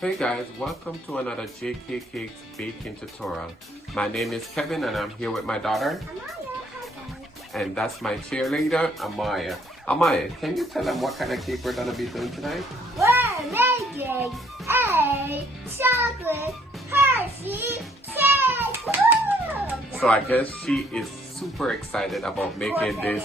Hey guys, welcome to another JK Cakes baking tutorial. My name is Kevin and I'm here with my daughter. And that's my cheerleader, Amaya. Amaya, can you tell them what kind of cake we're going to be doing tonight? We're making a chocolate Hershey cake! Woo! So I guess she is super excited about making this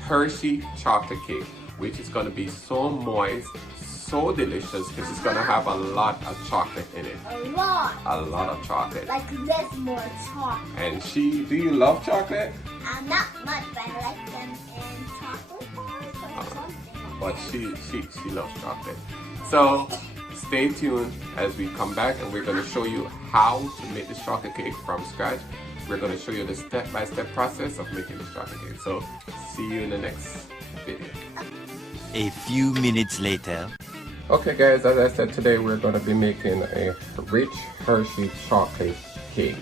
Hershey chocolate cake, which is going to be so moist, so delicious, because it's going to have a lot of chocolate in it. A lot. A lot of chocolate. Like this more chocolate. And do you love chocolate? Not much, but I like them in chocolate bars or something. But she loves chocolate. So stay tuned as we come back and we're going to show you how to make this chocolate cake from scratch. We're going to show you the step-by-step process of making this chocolate cake. So see you in the next video. A few minutes later. Okay guys, as I said, today we're going to be making a rich Hershey chocolate cake.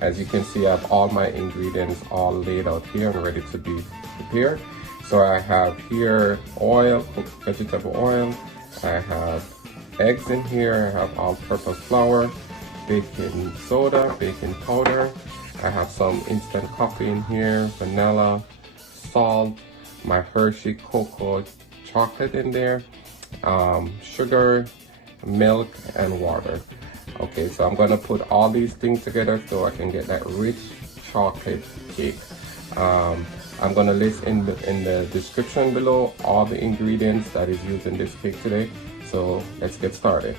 As you can see, I have all my ingredients all laid out here and ready to be prepared. So I have here oil, cooked vegetable oil. I have eggs in here. I have all-purpose flour, baking soda, baking powder. I have some instant coffee in here, vanilla, salt, my Hershey cocoa chocolate in there, sugar, milk, and water. Okay, so I'm gonna put all these things together so I can get that rich chocolate cake. I'm gonna list in the description below all the ingredients that is used in this cake today. So let's get started.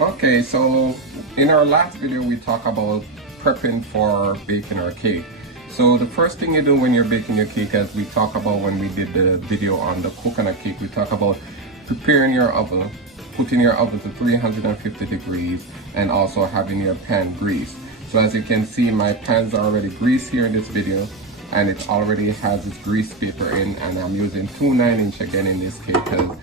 Okay, so in our last video we talked about prepping for baking our cake. So the first thing you do when you're baking your cake, as we talked about when we did the video on the coconut cake, we talk about preparing your oven, putting your oven to 350 degrees, and also having your pan greased. So as you can see, my pan's already greased here in this video, and it already has its grease paper in, and I'm using 2 9-inch again in this cake because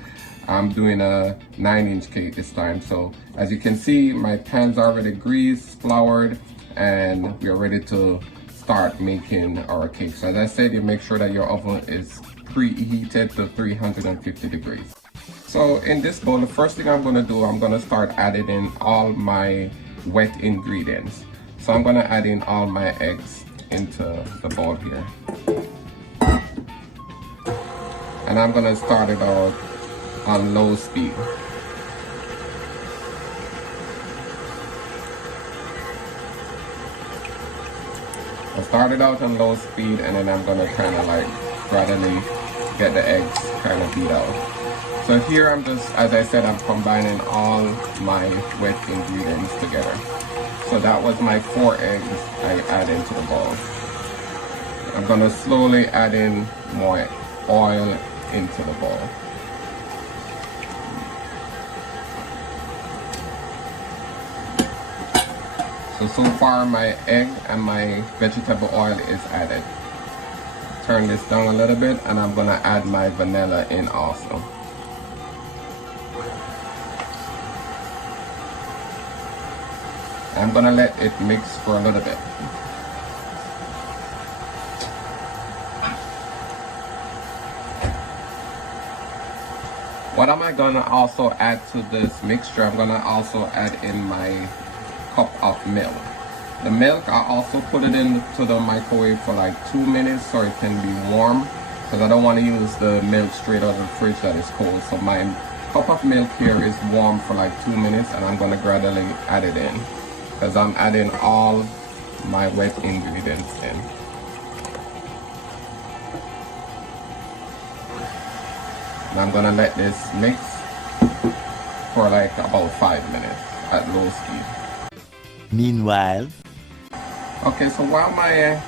I'm doing a 9-inch cake this time. So as you can see, my pan's already greased, floured, and we're ready to start making our cake. So as I said, you make sure that your oven is preheated to 350 degrees. So in this bowl, the first thing I'm going to do, I'm going to start adding in all my wet ingredients. So I'm going to add in all my eggs into the bowl here. And I'm going to start it out on low speed. I started out on low speed, and then I'm going to kind of like gradually get the eggs kind of beat out. So here I'm just, as I said, I'm combining all my wet ingredients together. So that was my 4 eggs I add into the bowl. I'm going to slowly add in more oil into the bowl. So far my egg and my vegetable oil is added. Turn this down a little bit, and I'm going to add my vanilla in also. I'm gonna let it mix for a little bit. What am I gonna also add to this mixture? I'm gonna also add in my cup of milk. The milk, I also put it into the microwave for like 2 minutes so it can be warm, because I don't want to use the milk straight out of the fridge that is cold. So my cup of milk here is warm for like 2 minutes, and I'm gonna gradually add it in, because I'm adding all my wet ingredients in. And I'm gonna let this mix for like about 5 minutes at low speed. Meanwhile. Okay, so while my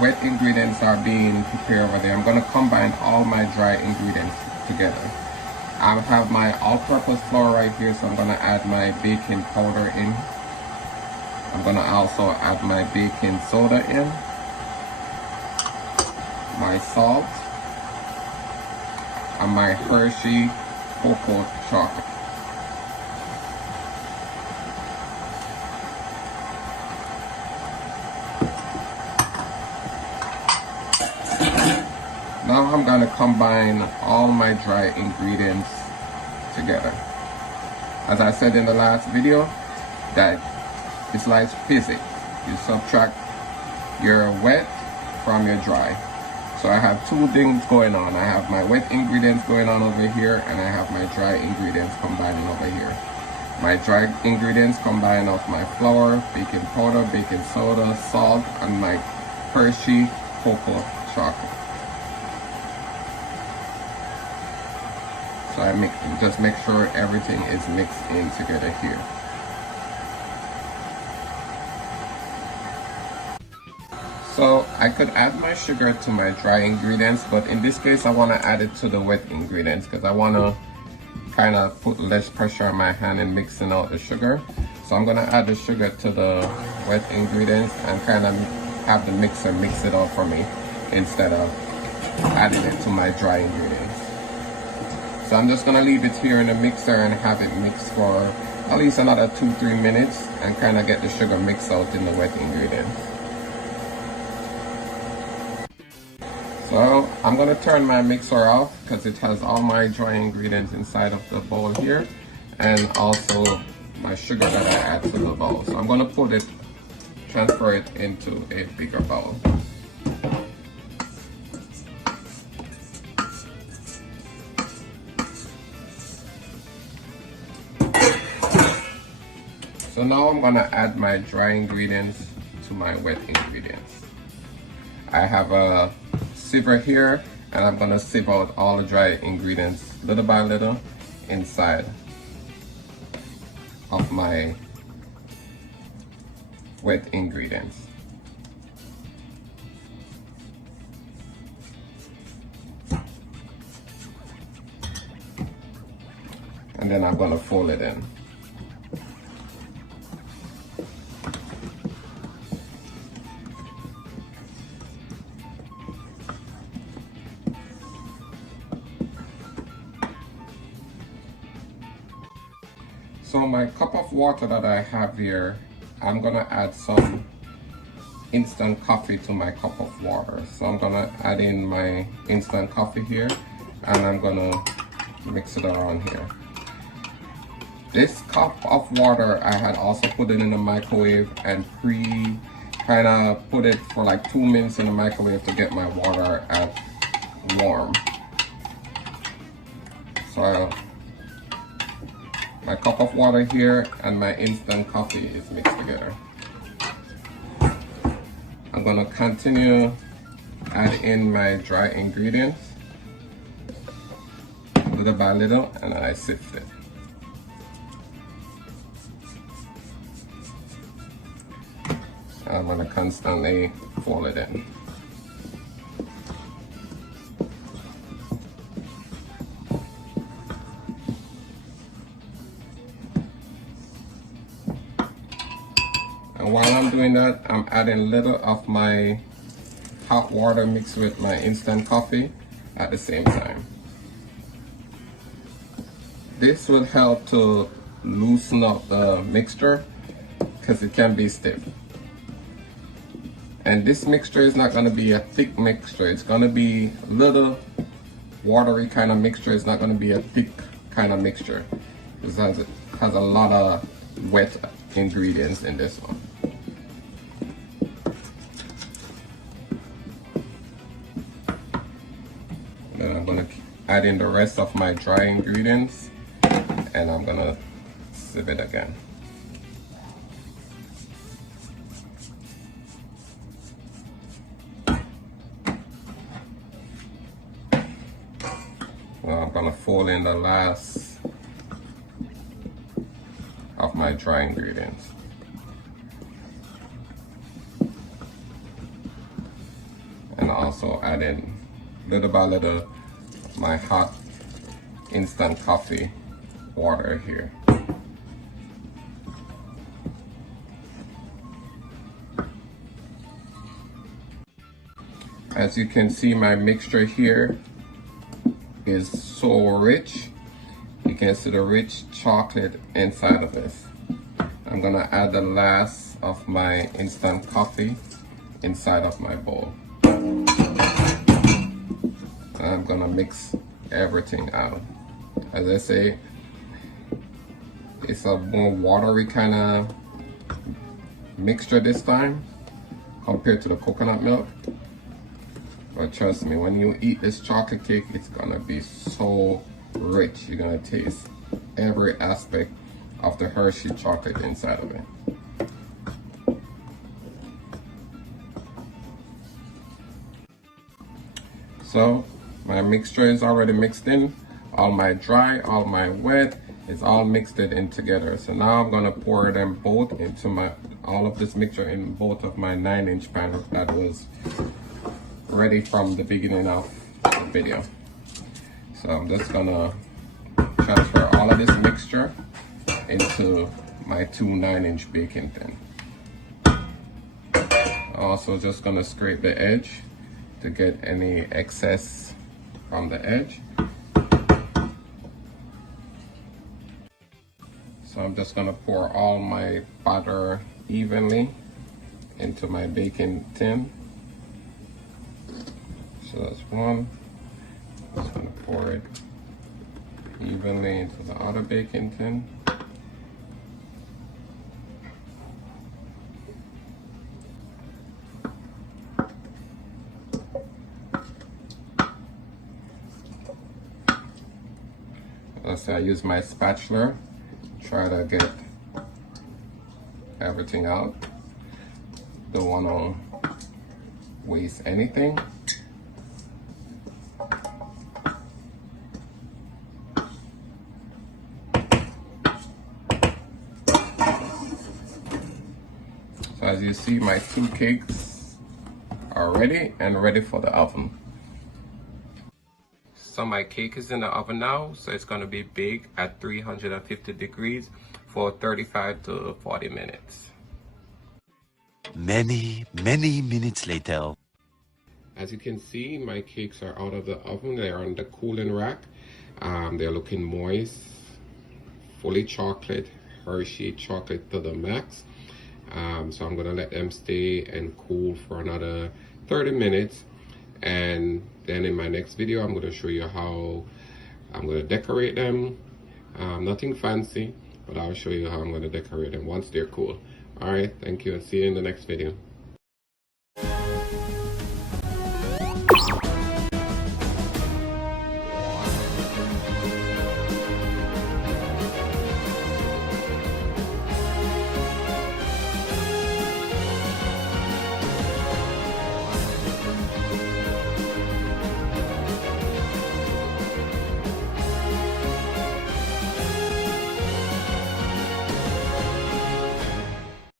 wet ingredients are being prepared over there, I'm gonna combine all my dry ingredients together. I have my all-purpose flour right here, so I'm gonna add my baking powder in. I'm gonna also add my baking soda in, my salt, and my Hershey cocoa chocolate. Now I'm gonna combine all my dry ingredients together. as I said in the last video, that it's like physics. You subtract your wet from your dry. So I have two things going on. I have my wet ingredients going on over here, and I have my dry ingredients combining over here. My dry ingredients combine of my flour, baking powder, baking soda, salt, and my Hershey cocoa chocolate. So I just make sure everything is mixed in together here. So I could add my sugar to my dry ingredients, but in this case I want to add it to the wet ingredients because I want to kind of put less pressure on my hand in mixing out the sugar. So I'm going to add the sugar to the wet ingredients and kind of have the mixer mix it out for me instead of adding it to my dry ingredients. So I'm just going to leave it here in the mixer and have it mixed for at least another 2-3 minutes and kind of get the sugar mixed out in the wet ingredients. So I'm going to turn my mixer off because it has all my dry ingredients inside of the bowl here, and also my sugar that I add to the bowl. So I'm going to transfer it into a bigger bowl. So now I'm going to add my dry ingredients to my wet ingredients. I have a sieve here, and I'm going to sieve out all the dry ingredients little by little inside of my wet ingredients. And then I'm going to fold it in. So my cup of water that I have here, I'm gonna add some instant coffee to my cup of water. So I'm gonna add in my instant coffee here, and I'm gonna mix it around here. This cup of water, I had also put it in the microwave and kind of put it for like 2 minutes in the microwave to get my water warm. So my cup of water here and my instant coffee is mixed together. I'm going to continue add in my dry ingredients little by little, and I sift it. I'm going to constantly fold it in. And while I'm doing that, I'm adding a little of my hot water mixed with my instant coffee at the same time. This will help to loosen up the mixture because it can be stiff. And this mixture is not going to be a thick mixture. It's going to be a little watery kind of mixture. It's not going to be a thick kind of mixture. It has a lot of wet ingredients in this one. Then I'm going to add in the rest of my dry ingredients, and I'm going to sieve it again. Well, I'm going to fold in the last of my dry ingredients. And also add in little by little my hot instant coffee water here. As you can see, my mixture here is so rich. You can see the rich chocolate inside of this. I'm gonna add the last of my instant coffee inside of my bowl. I'm gonna mix everything out. As I say, It's a more watery kind of mixture this time compared to the coconut milk. But trust me, when you eat this chocolate cake, it's gonna be so rich. You're gonna taste every aspect of the Hershey chocolate inside of it. So my mixture is already mixed in. All my dry, all my wet, it's all mixed it in together. So now I'm gonna pour them both into all of this mixture in both of my 9-inch pan that was ready from the beginning of the video. So I'm just gonna transfer all of this mixture into my 2 9-inch baking tin. Also just gonna scrape the edge to get any excess from the edge. So I'm just gonna pour all my batter evenly into my baking tin. So that's one. Just gonna pour it evenly into the other baking tin. Let's say I use my spatula, try to get everything out. Don't want to waste anything. So as you see, my 2 cakes are ready and ready for the oven. So my cake is in the oven now, so it's going to be baked at 350 degrees for 35 to 40 minutes. Many minutes later. As you can see, my cakes are out of the oven. They're on the cooling rack. They're looking moist, fully chocolate, Hershey chocolate to the max. So I'm gonna let them stay and cool for another 30 minutes. And then in my next video, I'm gonna show you how I'm gonna decorate them. Nothing fancy, but I'll show you how I'm gonna decorate them once they're cool. All right, thank you, and see you in the next video.